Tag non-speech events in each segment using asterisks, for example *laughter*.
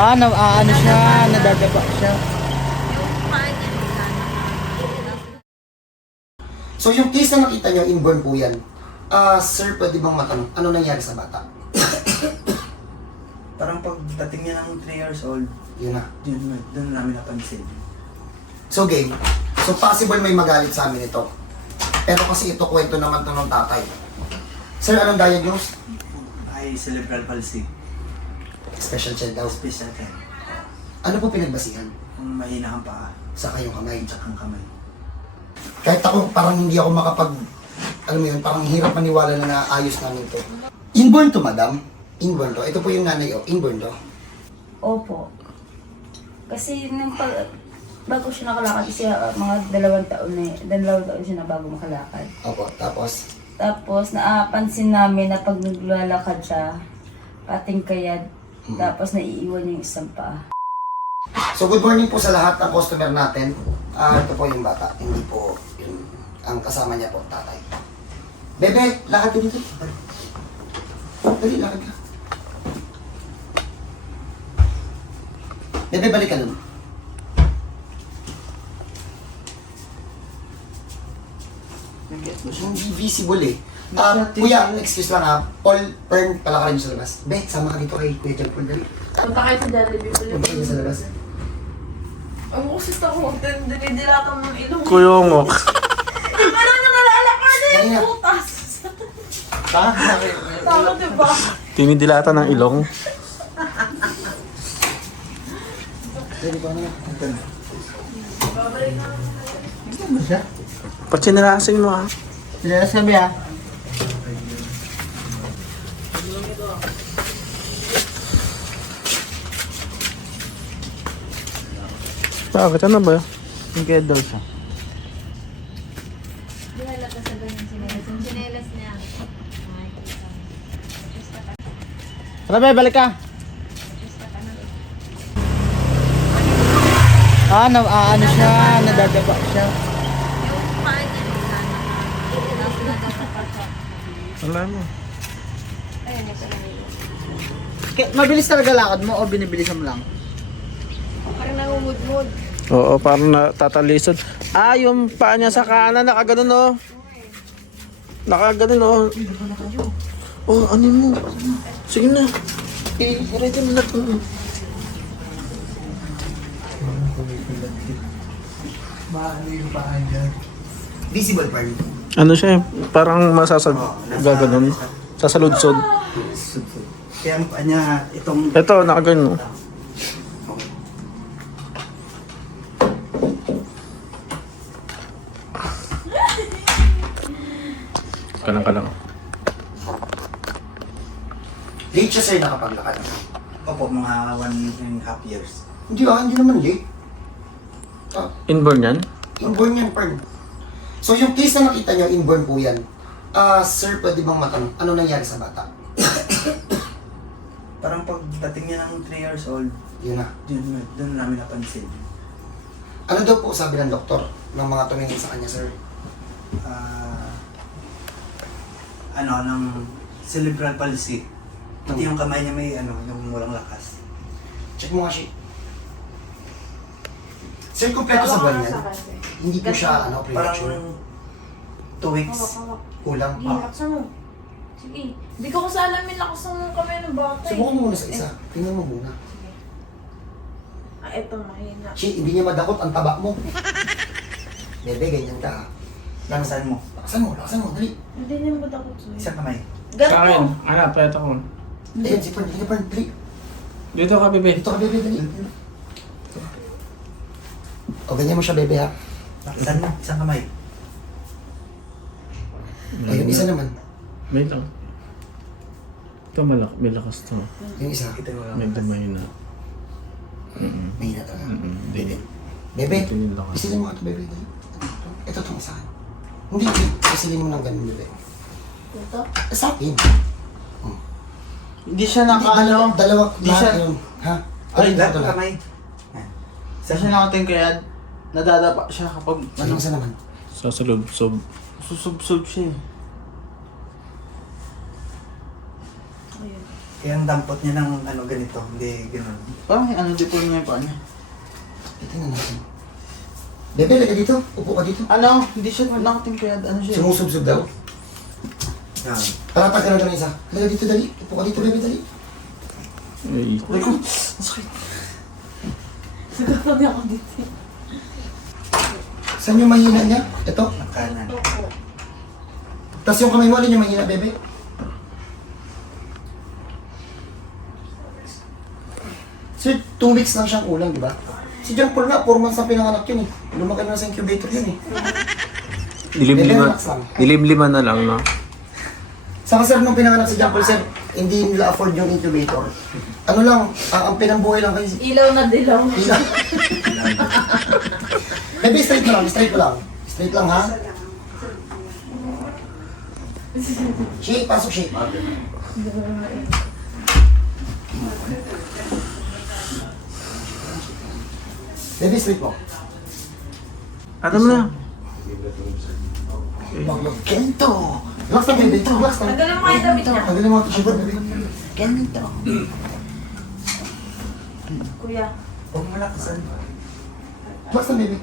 Ah, na, ah, ano siya, nadadapa siya. So yung case na nakita nyo, inborn po yan. Ah, sir, pwede bang matanong, ano nangyari sa bata? *coughs* Parang pagdating niya ng 3 years old, Yun na. yun, doon namin napansin. So game, so possible may magalit sa amin ito. Pero kasi ito kwento naman to ng tatay. Sir, anong diagnose? Ay, cerebral palsy. Special child daw. Special time. Ano po pinagbasihan? Kung mahina ang paa, Sa kayong kamay. tsaka ang kamay. Kahit ako, parang hindi ako makapag, alam mo yun, parang hirap maniwala na naayos namin to. Inborn to, madam. Inborn to. Ito po yung nanay, oh. Inborn to. Opo. Kasi nung pag, bago siya nakalakad, kasi ah, mga dalawang taon na, dalawang taon siya na bago makalakad. Opo, tapos, Tapos naapansin namin na pag naglalakad siya, pating kayad, tapos naiiwan yung isang paa. So good morning po sa lahat ng customer natin. Ah, ito po yung bata, hindi po yung ang kasama niya po, tatay. Bebe, lakad ka dito. Dali, lakad ka. Bebe, balik ka dun. Hindi visible eh. Ah, kuya, excuse lang ha. Paul, Pern, pala ka rin sa labas. Be, sama ka dito kay Kuya John Paul. Dali. Punta kayo sa Jollibee ulit. Punta kayo sa labas. Ang usit ako, dinidilatan ng ilong. Kuyongok. *laughs* Parang na nalalakad Dali eh, na. putas. Tama, diba? Tinidilata ng ilong. Pachinirasin mo ah. Sinalas kami ah. Bakit? Ano ba? Yung daw siya. Sinelas niya. Tara be, balik ka. Ah, na, ah, ano siya, nadadapa siya. Yung. Wala mo. Mabilis talaga lakad mo o binibilisan mo lang? Parang nangungud-ngud. Oo, parang natatalisod. Ah, yung paa niya sa kanan, nakaganon oh. Nakaganon oh. Oh, ano mo? Sige na. I-ready mo na ito. Visible Pern. Ano siya, parang masasag... Gaganon. Sasaludsod. Kaya ang paa niya, itong Ito, nakaganon. Oh. Kalang kalang. Late siya sir nakapaglakad. Opo, mga 1 and a half years. Hindi ah, hindi naman late. Ah, Inborn yan? inborn yan, Pern. So yung case na nakita nyo, inborn po yan. Ah, sir, pwede bang matanong, ano nangyari sa bata? *coughs* Parang pagdating niya ng 3 years old, Yun na. yun, doon namin napansin. Ano daw po sabi ng doktor ng mga tumingin sa kanya, sir? Ah, ano, ng cerebral palsy. Pati yung kamay niya may ano, yung walang lakas. Check mo nga siya. Sir, kompleto sa buwan yan. Hindi po siya, ano, Parang premature. 2 weeks. Kulang pa. laksan mo. Sige. Hindi ko kasi alam yung lakas ng kamay ng bata eh. Subukan mo muna sa isa. Tingnan mo muna. Ah, eto, mahina. Shit, hindi niya madakot ang taba mo. *laughs* Bebe, ganyan ka. ha. Lakasan mo. Lakasan mo, lakasan mo, dali. Hindi niya ba ako sa'yo? Isang kamay. Gato! Ano, pwede ko. Ayun, si Pern, hindi Pern, dali. Dito ka, bebe. Dito ka, bebe, dali. O, ganyan mo siya, bebe, ha? Lakasan mo. Isang kamay. Ayun, isa naman. May lang. Ito malak, may lakas to. Yung isa. Kita mo lang. May damay na. Mm-mm. Mahina talaga. Mm-mm. Hindi. Bebe, Ito yung lakas. isilin mo ito, bebe. dali. Ito itong isa. Hindi, hindi. Isilin mo ng ganun, bebe. Ito? Eh, Sa akin. Hindi siya Hindi, naka, ano, dalawa, dalawa, Di lahat siya- yun. Ha? Ay, Ay, Lahat ng na. kamay. Sa siya nakating kaya nadadapa siya kapag Ano ano, isa naman? Sa salub, sob. susubsob siya eh. Kaya ang dampot niya ng ano ganito, hindi gano'n. Parang ano, di po niya yung paa niya. Tingnan natin. Bebe, lagay dito. Upo ka dito. Ano, hindi siya nakatingkayad. Ano siya? Sumusubsob daw. Yan. Paratag ka na isa. Lagay dito, dali. Upo ka dito, bebe, dali. Ay. Ay ko, ang sakit. Nagkakabi ako dito. Saan yung mahina niya? Ito. Ang kanan. Tapos yung kamay mo, alin yung mahina, bebe? Sir, two weeks lang siyang kulang, di ba? Si John Paul nga, four months na pinanganak yun eh. Lumaki na sa incubator yun eh. Nilimlima, nilimlima na lang, no? Saka sir, nung pinanganak si John Paul, sir, hindi nila afford yung incubator. Ano lang, ang, ang pinambuhay lang kayo. Ilaw na dilaw. Ilan? Bebe, straight lang, straight lang. Straight lang ha? Shake, pasok shake. Bebe, straight mo. Mo na? Kento! Relax lang, bebe. Relax lang. Tanggalin mo kayo damit niya. Tanggalin mo ang tissue, bebe. Ganito. Kuya. Huwag malakasan. Relax lang, bebe.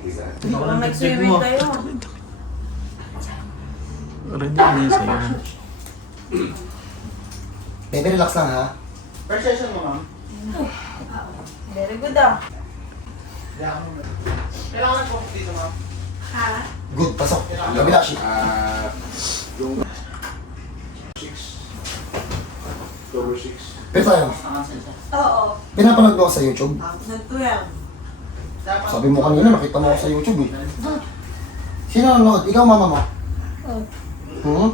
Parang nag-swimming kayo. Ready na yun sa'yo. Bebe, relax lang ha. First session mo, ma'am. Very good ah. Kailangan ko dito, ma'am. Good, pasok. Kabila, shake. Pero tayo, Oo. pinapanood mo ako sa YouTube. Nag-12. Sabi mo kanina, nakita mo ako sa YouTube eh. Sino nanonood? Ikaw, mama mo? Hmm?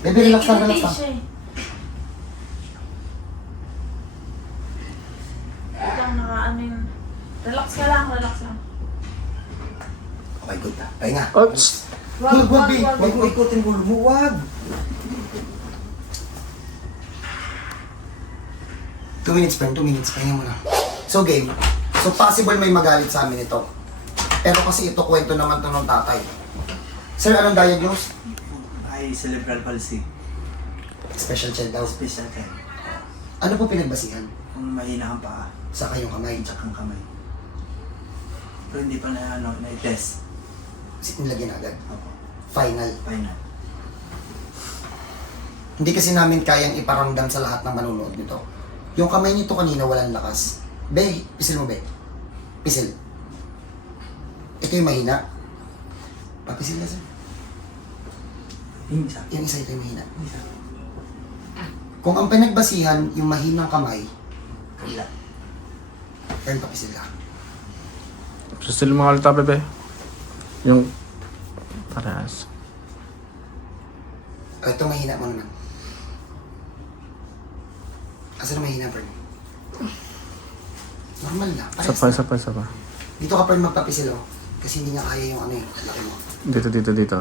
Baby, relax lang, relax lang ang naka-ano yun. Relax ka lang, relax lang. Okay, good na. Pahinga. Oops! Wag, wag, babe. Huwag mo ikutin ulo mo, huwag. Two minutes, friend. Two minutes. Pahinga mo na. So, game. So, possible may magalit sa amin ito. Pero kasi ito kwento naman to ng tatay. Sir, anong diagnose? Ay, cerebral palsy. Special child daw. Special kind. Ano po pinagbasihan? Kung mahina ang paa, Sa kayong kamay. tsaka ang kamay. Pero hindi pa na, ano, na-test. Nilagyan agad. Opo. Final. Final. Hindi kasi namin kayang iparamdam sa lahat ng manunood nito. Yung kamay nito kanina walang lakas. Be, pisil mo be. Pisil. Ito yung mahina. Papisil na sir. Yung isa. Yung isa ito yung mahina. Yung isa. Kung ang pinagbasihan yung mahinang kamay, Kabila. turn papisil ka. Still mga kalita, bebe. Yung... Parehas. O, ito mahina mo naman. Asa na mahina, Pern? Normal na. Isa Parehas pa, na. isa pa, isa pa. Dito ka, Pern, magpapisil, oh. Kasi hindi nga kaya yung ano eh. Laki mo. Dito, dito, dito.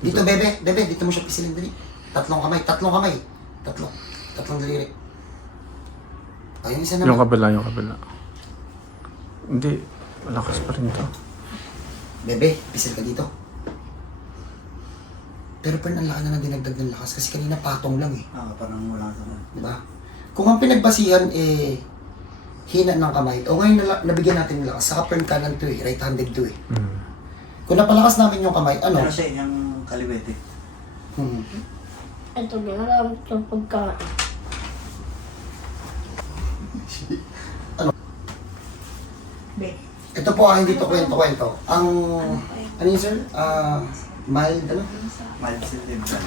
Dito, bebe. Bebe, dito mo siya pisilin dali. Tatlong kamay. Tatlong kamay. Tatlo. Tatlong daliri. Ayun, isa Yung naman. kabila, yung kabila. Hindi. Malakas pa rin to. Bebe, pisil ka dito. Pero pa ang laki na ng dinagdag ng lakas kasi kanina patong lang eh. Ah, parang wala ka na. Di ba? Kung ang pinagbasihan eh hina ng kamay, o ngayon nala- nabigyan natin ng lakas, saka turn kanan to eh, right-handed to eh. Mm. Kung napalakas namin yung kamay, ano? Pero siya yung kaliwete. Hmm. Ito, ginagamit yung pagkain. *laughs* Ito po ah, hindi to kwento-kwento. Ang, ano yun sir? Ah, mild, ano? Mild cerebral.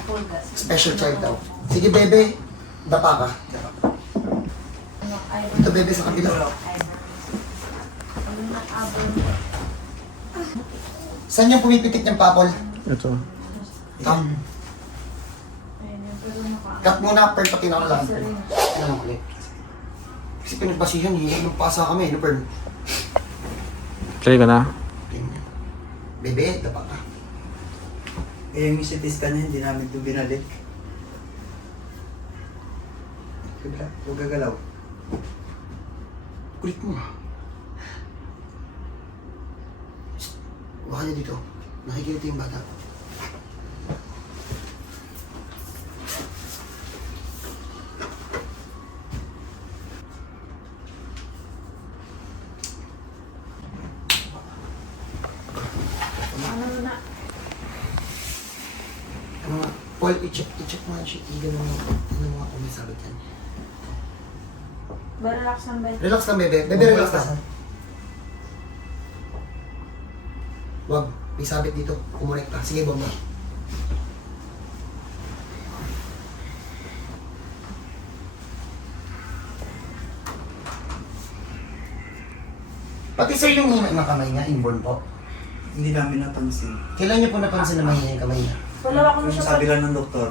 Special child daw. Sige bebe, dapa ka. Ito bebe sa kabila. Saan yung pumipitik ng papol? Ito. Tam. Cut muna, per pati na lang. Ano lang ulit. Kasi pinagbasihan, hihinag pasa kami, no, Pern? Play ka na. Bebe, dapa ka. Eh, yung CT scan niya, hindi namin ito binalik. Kabila, huwag gagalaw. Kulit mo ah. Baka niya dito. Nakikita yung bata. Paul, i-check, i-check mo. I-gano mo. Ano mga kung may sabit yan. Ba, relax lang ba? Relax lang, bebe. Bebe, relax lang. Wag. May sabit dito. Kumonekta. Sige, bomba. Pati sir yung hina ng kamay niya, inborn po. Hindi namin napansin. Kailan niyo po napansin na mahina yung kamay niya? Wala ako na Yung siya sabi lang ng doktor,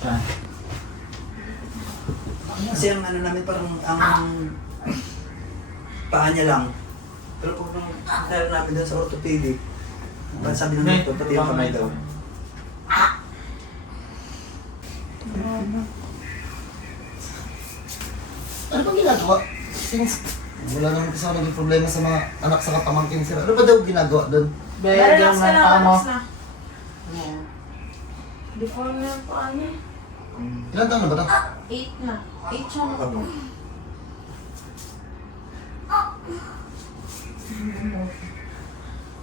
Saan? kasi ang ano namin parang ang paa niya lang. Pero pag nung dahil namin doon sa orthopedic, parang sabi ng doktor, pati yung kamay daw. Ano bang ginagawa? Since wala naman kasi ako naging problema sa mga anak sa kapamangkin sila. Ano ba daw ginagawa doon? Relax ka lang, relax na. Hindi ko alam na yung paano eh. Ilan taon na ba ito? Eight na. Eight siya na Opo.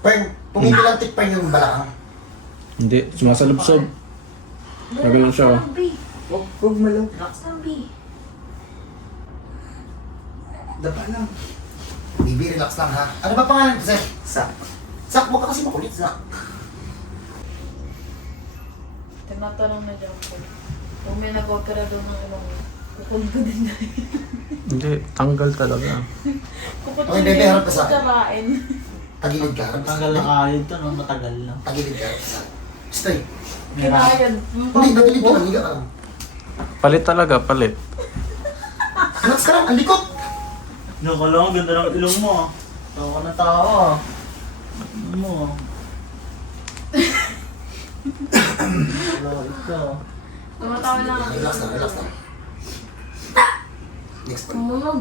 Pern, pumipilantik pa yung balakang. Hindi, sumasalubsob. Siya, oh. Relax lang, B. Huwag, huwag malaw. Relax lang, B. Dapa lang. Bibi, relax lang ha. Ano ba pangalan ko, sir? Sa. Zach, huwag ka kasi makulit, Zach. Tinatanong na dyan ko. Kung may nag-opera doon ng ilong, kukul ko din na Hindi, tanggal talaga. *laughs* Kukul Okay, bebe, harap ka sa akin. Kukarain. Tagilid ka. harap ka sa Tanggal na kaayod to, no? Matagal lang. Tagilid ka. harap ka sa. Stay. Kinayad. Hindi, tagilid ka lang. Higa ka lang. Palit talaga, palit. Relax ka lang. Ang likot. Yung ka lang, ganda ng ilong mo. ah. Tao ka na tao. ah. Mo? ah. Wala, ikaw. Tumatawa lang. Relax lang, relax lang. Next one. Tumunog.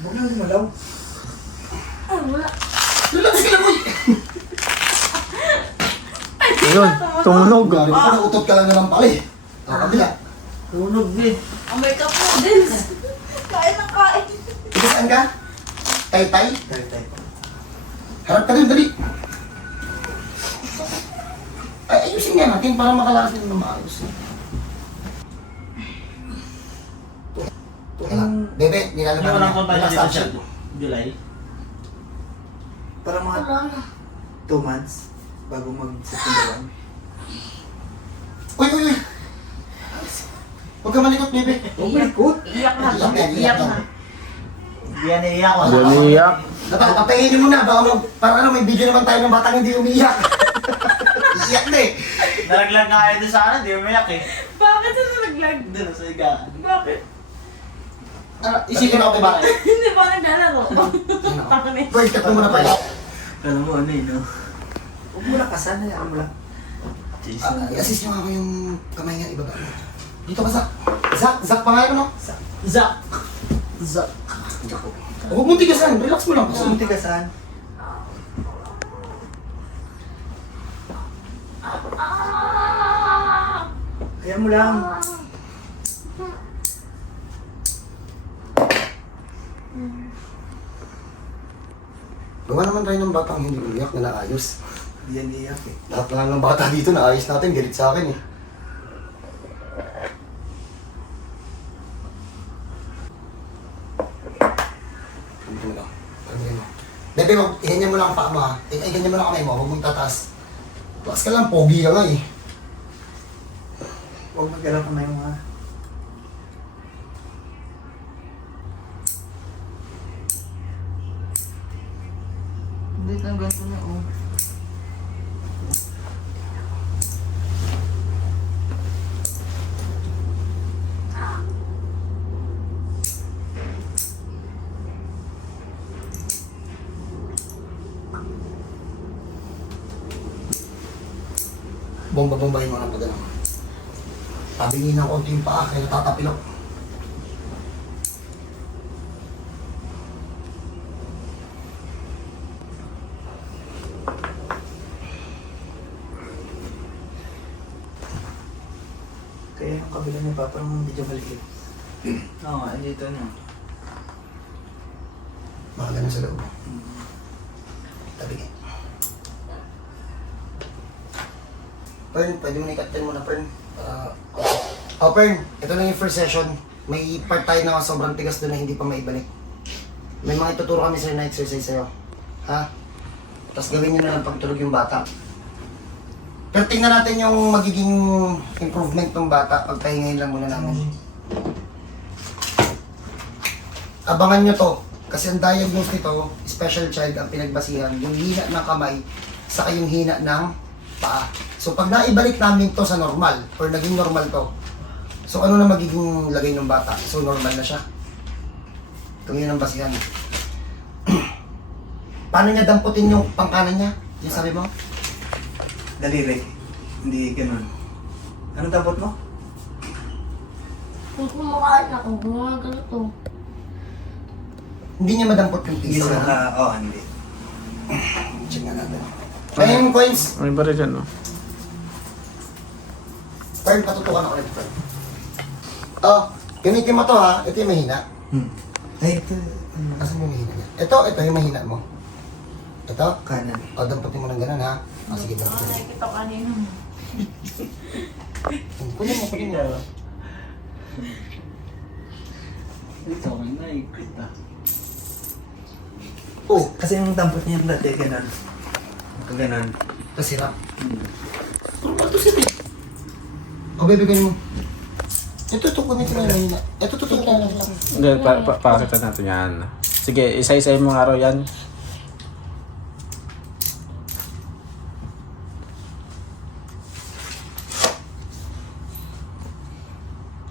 Huwag lang lumalaw. Ay, wala. Relax ka lang, uy! Ayun, tumunog. Gari ko, nautot ka lang naman pala eh. Ang kabila. Tunog eh. Ang makeup mo, Dils. Kain ng kain. Ito saan ka? Tay-tay? Tayo. Harap ka din, dali. Ay, ayusin nga natin para makalakad din na maayos. Teka, bebe, nilalaman walang niya. kampanya Relax dito lang siya? siya. July? Parang mga Wala na. 2 months bago mag-September 1. Uy, uy, uy! Huwag ka malikot, bebe. Huwag malikot. Iyak na. Iyak na, iyak na. Hindi yan iiyak. Hindi yan iiyak. Dapat, papahingin mo na. Baka mag, para ano, may video naman tayo ng batang hindi umiiyak. *laughs* Iyak na eh. Naraglag nga kayo doon sa akin, di umiyak eh. Bakit siya nalaglag? Doon sa higaan. Bakit? Ah, isipin ako, diba? *laughs* Hindi ba naglalaro? Takot eh. Boy, cut mo muna pala. Kala mo ano eh, no? Huwag mo lakasan, hayaan mo lang. Ah, i-assist nyo ako yung kamay niya, ibaba mo. Dito ka, Zach. Zach, Zach pangalan mo, no? Zach! Zach! Huwag mong tigasan, relax mo lang. Gusto mo tigasan? Hayaan mo lang. Gawa naman tayo ng batang hindi umiyak na naayos. Hindi yan iiyak eh. Lahat na lang ng bata dito naayos natin, galit sa akin eh. Ganito mo lang. Parang ganyan mo. Bebe, wag, iganyan mo lang ang paa mo ha. Eh, ay, ganyan mo lang kamay mo, huwag mong tataas. Taas ka lang, pogi ka nga eh. Huwag mag-alap kamay mo ha. Hindi na ganito na oh. Bomba-bombahin mo lang pag ano. Tabingin ng konti yung paa, kaya natatapilok. Kaya yung kabila niya pa, parang medyo maliit. *clears throat* Oo nga, dito na. Baka ganun sa loob. Tabingin. Pern, pwede mo nikatin mo na, Pern. Para... oh, Pern, ito lang yung first session. May part tayo na sobrang tigas doon na hindi pa maibalik. May mga ituturo kami sa'yo na exercise sa'yo. Ha? Tapos gawin nyo na lang pagtulog yung bata. Pero tingnan natin yung magiging improvement ng bata. Pagpahingayin lang muna namin. Abangan nyo to. Kasi ang diagnose nito, special child ang pinagbasihan. Yung hina ng kamay, saka yung hina ng paa. So pag naibalik namin to sa normal, or naging normal to, so ano na magiging lagay ng bata? So normal na siya. Kung yun ang basihan. *clears throat* Paano niya damputin yung pangkanan niya? Yung sabi mo? Daliri. Hindi ganun. Ano dapat mo? Kung kumakain ako, gumagano to. Hindi niya madampot yung Hindi piso. sa ka, oh, hindi. *clears throat* Check na natin. Kaya yung coins, May ba rin dyan, no? Pern, patutukan ako ulit, Pern. Oh, gamitin mo to ha. Ito yung mahina. Hmm. Ay, ito. Ano? Asan yung mahina niya? Ito, ito yung mahina mo. Ito. Kanan. O, damputin mo ng ganun ha. O, sige, Baka damputin mo. nakikita ko kanina mo. Kunin mo, kunin mo. Ito, naikit ah. Oh, Kasi yung dampot niya dati, ganun. Ganun. ito sirap. Pero ba't ito sirap? O, bebe, kunin mo. Ito, ito, kunin ko na yung mahina. Ito, ito, ito, ito. Hindi, pa, pa, pakita natin yan. Sige, isa-isa mo nga raw yan.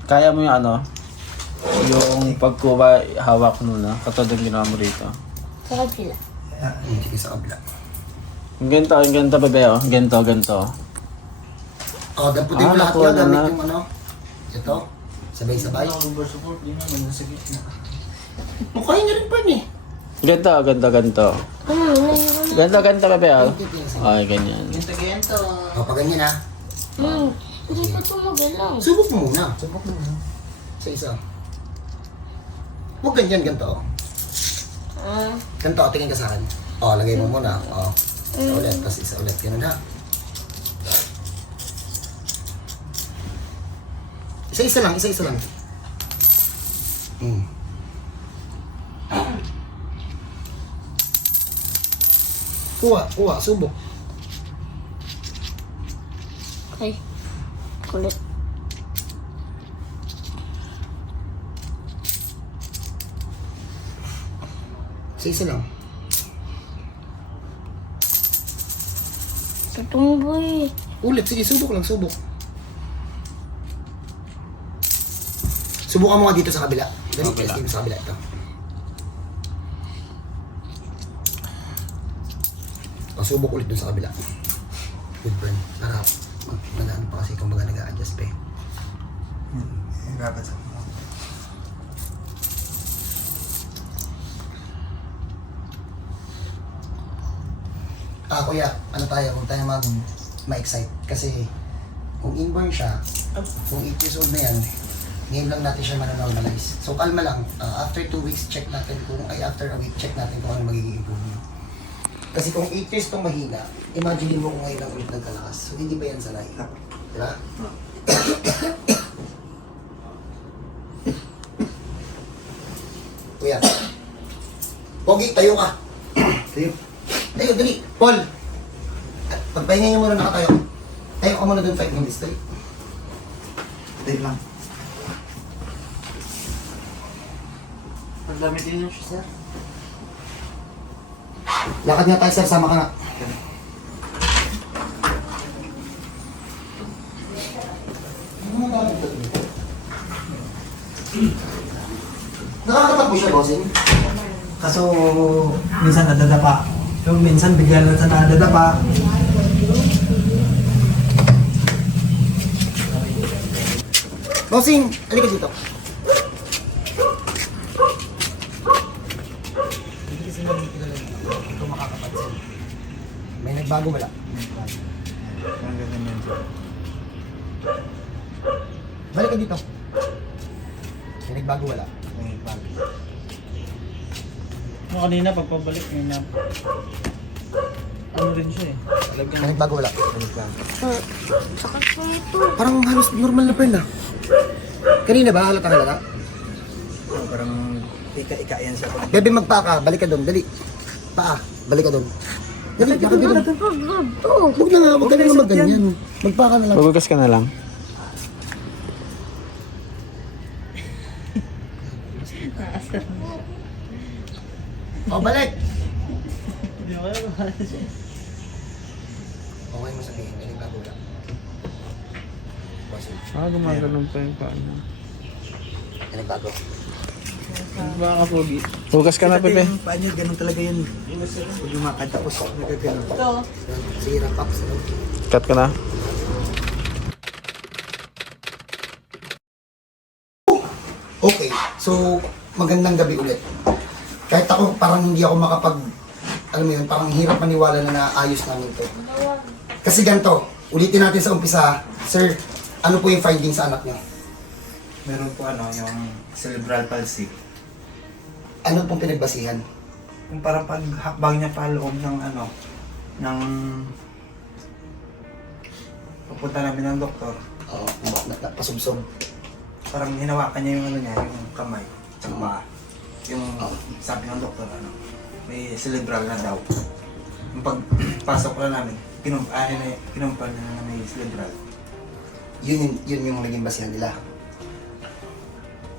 Kaya mo yung ano, yung pagkuha, hawak mo na, katulad ng ginawa mo rito. Sa kabila. Hmm, Sige, sa kabila. Yung ganito, yung ganito, bebe, oh. Ganito, ganito. O, damputin mo Ah, lahat nakuha yan. na Gamit na. yung ano. Ito. Sabay-sabay. Lumbar support, yun naman, nasa gitna. Kaya niya rin, Pern eh. Ganito. Ano, naiwan. Ganito, ganito, bebe, oh. Ay, ganyan. Gento-gento. O, pag ganyan ha. Hmm, hindi pa tumagalaw. Subok mo muna. Subok mo muna. Sa isa. Huwag ganyan, ganito. Ah, Ganito, tingin ka sa akin. O, lagay mo muna. O, isa ulit, tapos isa ulit. Ganun ha. Isa-isa lang, isa-isa lang. Hmm. Kuha, kuha, subok. ay. Kulit. Isa-isa lang. Tutumboy. Ulit, sige, subok lang, subok. Subukan mo nga dito sa kabila. Dali, Kabila. dito sa kabila ito. O, subok ulit dun sa kabila. Good burn. Para magandaan pa kasi kung baga nag-a-adjust pa eh. Dapat sa Ah, kuya, ano tayo, kung tayo mag ma-excite. Kasi kung inborn siya, kung 8 years old na yan, ngayon lang natin siya manonormalize. So kalma lang, Ah, after 2 weeks, check natin kung, ay after a week, check natin kung ano magiging improvement. Kasi kung 8 years itong mahina, imagine mo kung ngayon lang ulit nagkalakas. So hindi ba yan sanay? Diba? *coughs* Kuya, Pogi, tayo ka. tayo. Tayo, dali. Paul. Pagpahinga niyo muna nakatayo. Tayo ka muna doon 5 minutes. Dali. Dali lang. Paglamitin niyo siya, sir. Lakad nga tayo, sir. Sama ka nga. Nakakapat mo siya, bossing? Kaso, minsan nadadapa. Yung minsan bigla na sa nadadapa. Bossing, halika dito. May nagbago wala? Balik ka dito. May nagbago wala? Ano kanina, pagpabalik niyo na. ano rin siya eh. Talagang Nagbago wala. Hmm. Sakit ko ito. Parang halos normal na ah. Kanina ba? Halata halata? Parang ika-ika yan sa pag... Bebe magpaa ka, balik ka doon, dali. Paa, balik ka doon. Dali, bakit doon? Oh, Huwag na nga, huwag ka na naman ganyan. Magpaa ka na lang. Magugas ka na lang. O, balik! Hindi mo kaya maalis eh. Okay mo sabihin, may nagbago lang. Bossing, Ah, gumagano'n pa yung paano. may nagbago. Baka pogi. Hugas ka na, Pepe. Yung paa niya, ganun talaga. Pag lumakad tapos nagkaganon. Ito. Sige, wrap up. Cut ka na. Okay, so magandang gabi ulit. Kahit ako parang hindi ako makapag, alam mo yun, parang hirap maniwala na naayos namin to. Kasi ganito, ulitin natin sa umpisa, sir, ano po yung finding sa anak niyo? Meron po ano, yung cerebral palsy. Ano pong pinagbasihan? Yung parang paghakbang niya pa loob ng ano, ng pupunta namin ng doktor. Oo, oh, na, na. Parang hinawakan niya yung ano niya, yung kamay, tsaka paa. Yung sabi ng doktor, ano, may cerebral na daw. Yung pagpasok *clears throat* ko na namin, kinum ah, na, kinumpal niya na may cerebral. Yun, yun, yun yung naging basihan nila.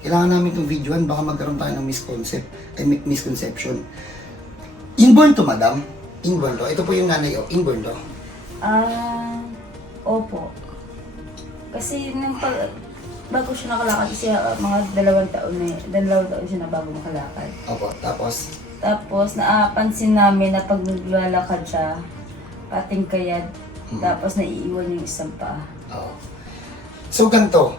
Kailangan namin itong videoan, baka magkaroon tayo ng misconcept, ay, mi- misconception. Inborn to, madam. Inborn to. Ito po yung nanay, oh. Inborn to. Ah, opo. Kasi nung pag, bago siya nakalakad, siya ah, mga dalawang taon na, dalawang taon siya na bago makalakad. Opo, tapos, Tapos, naapansin namin na pag naglalakad siya, pating kayad, tapos naiiwan yung isang paa. Oo. So, ganito.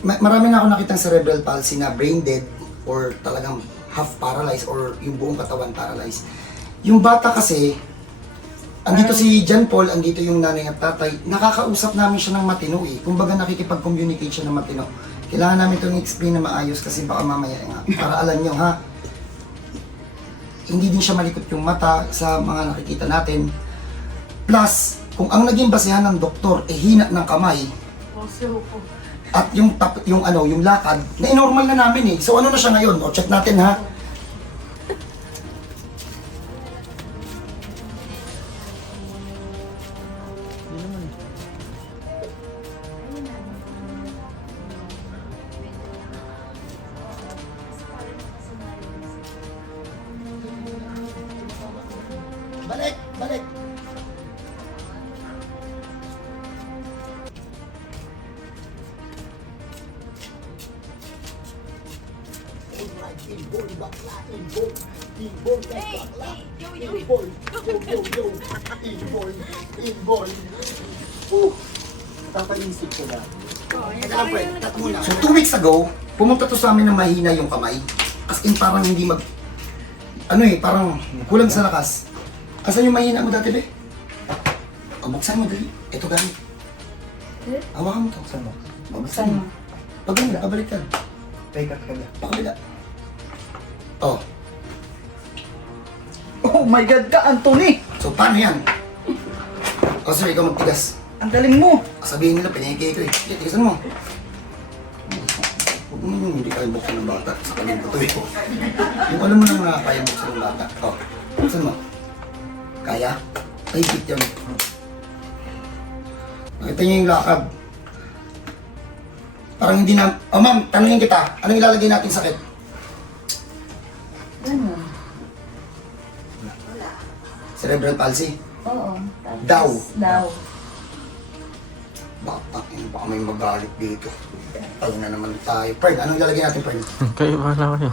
Ma- marami na ako nakitang cerebral palsy na brain dead or talagang half paralyzed or yung buong katawan paralyzed. Yung bata kasi, andito si John Paul, andito yung nanay at tatay, nakakausap namin siya ng matino eh. Kumbaga nakikipag-communicate siya ng matino. Kailangan namin itong explain na maayos kasi baka mamaya nga, para alam nyo ha, hindi din siya malikot yung mata sa mga nakikita natin. Plus, kung ang naging basehan ng doktor eh hina ng kamay, at yung tap, yung ano, yung lakad, na normal na namin eh. So ano na siya ngayon? O check natin ha. Inborn. Uh, papaisip ko na. Teka lang, muna. So, two weeks ago, pumunta to sa amin ng mahina yung kamay. As in, parang hindi mag... Ano eh, parang kulang sa lakas. Asan yung mahina mo dati, be? O, buksan mo, dali. Ito gamit. Eh? Hawakan mo to. Buksan mo. Buksan mo. Saan? Pag ganun, nakabaliktad. Teka, teka. Pakabila. Oh, Oh my God ka, Anthony! so paano yan? O sir, ikaw magtigas. Ang galing mo! Sabihin nila, pinigay ko eh. Sige, tigasan mo. Huwag mo yung hindi kaya buksan ng bata. Sa kanin ko to eh. Yung alam mo lang na kaya buksan ng bata. Oh, buksan mo. Kaya? Ay, higit yun. Nakita niyo yung lakad. Parang hindi na... Oh ma'am, tanungin kita. Anong ilalagay natin sakit? Ganun. Cerebral palsy? Oo. Tapos, Daw. Daw. Baka, baka may magalit dito. Tayo na naman tayo. Pern, anong ilalagay natin, Pern? *laughs* Kayo, wala kayo.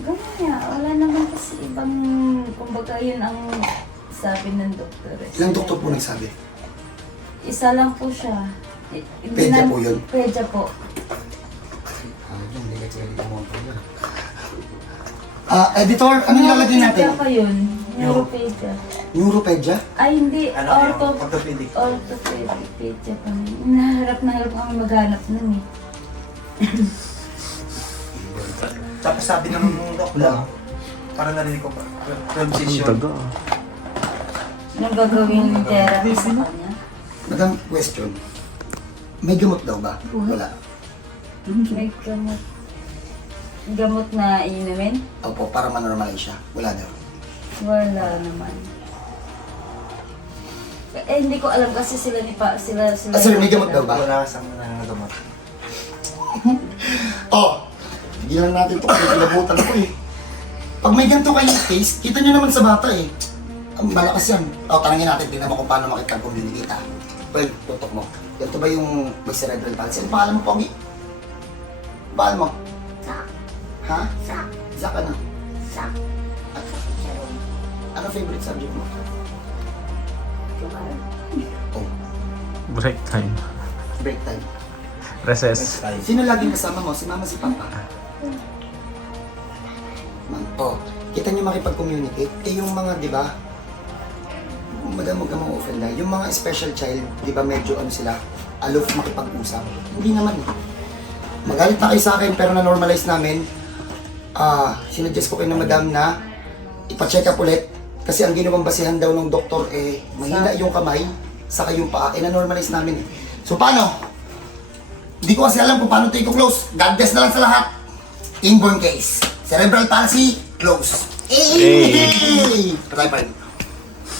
Ganun nga. Wala naman kasi ibang, kumbaga yun ang sabi ng doktor. eh. Ilang doktor po nagsabi? Isa lang po siya. I- hindi Pedya na- po yun? Pedya po. Ah, editor, anong ilalagay natin? Pedya pa yun. Neuropedya. Neuropedya? Ay, hindi. Ano, Ortho, yung orthopedic. orthopedya pa. Naharap na harap kami maghanap nun eh. *laughs* Tapos sabi ng doktor, parang narinig ko pa, Ang transition. taga. Nung gagawin therapy sa kanya. Madam, question. May gamot daw ba? Wala. May gamot. Gamot na inumin? Opo, para manormalize siya. Wala daw. Wala naman. Eh, hindi ko alam kasi sila ni pa, sila, sila. Ah, sir, may gamot daw ba? Wala sa mga nangangagamot. *laughs* Oh, hindi lang natin ito kasi kilabutan ako eh. Pag may ganito kayong case, kita nyo naman sa bata eh. Ang malakas yan. O, tanongin natin, tingnan mo kung paano makikag-communicate ha. Well, tutok mo. Ganito ba yung may cerebral palsy? Ano pangalan mo, Pogi? Pangalan mo? Sak. Ha? Sak. Zach ano? Sak. Ano favorite subject mo? Oh, Break time. break time. Recess. Sino laging kasama mo? Si mama, si papa? Ma'am, oh, kita niyo makipag-communicate. Eh yung mga, di ba, madam, huwag ka mga offend na. Yung mga special child, di ba medyo ano sila, aloof makipag-usap. Hindi naman eh. Magalit na kayo sa akin pero na-normalize namin. Ah, sinuggest ko kay na madam na ipa-check up ulit kasi ang ginawang basihan daw ng doktor eh mahina yung kamay saka yung paa eh na-normalize namin eh. So paano? Hindi ko kasi alam kung paano ito i-close. God bless na lang sa lahat. Inborn case. Cerebral palsy, close. Eh! Patay pa rin.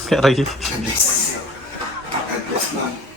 Pero God bless. God bless, man.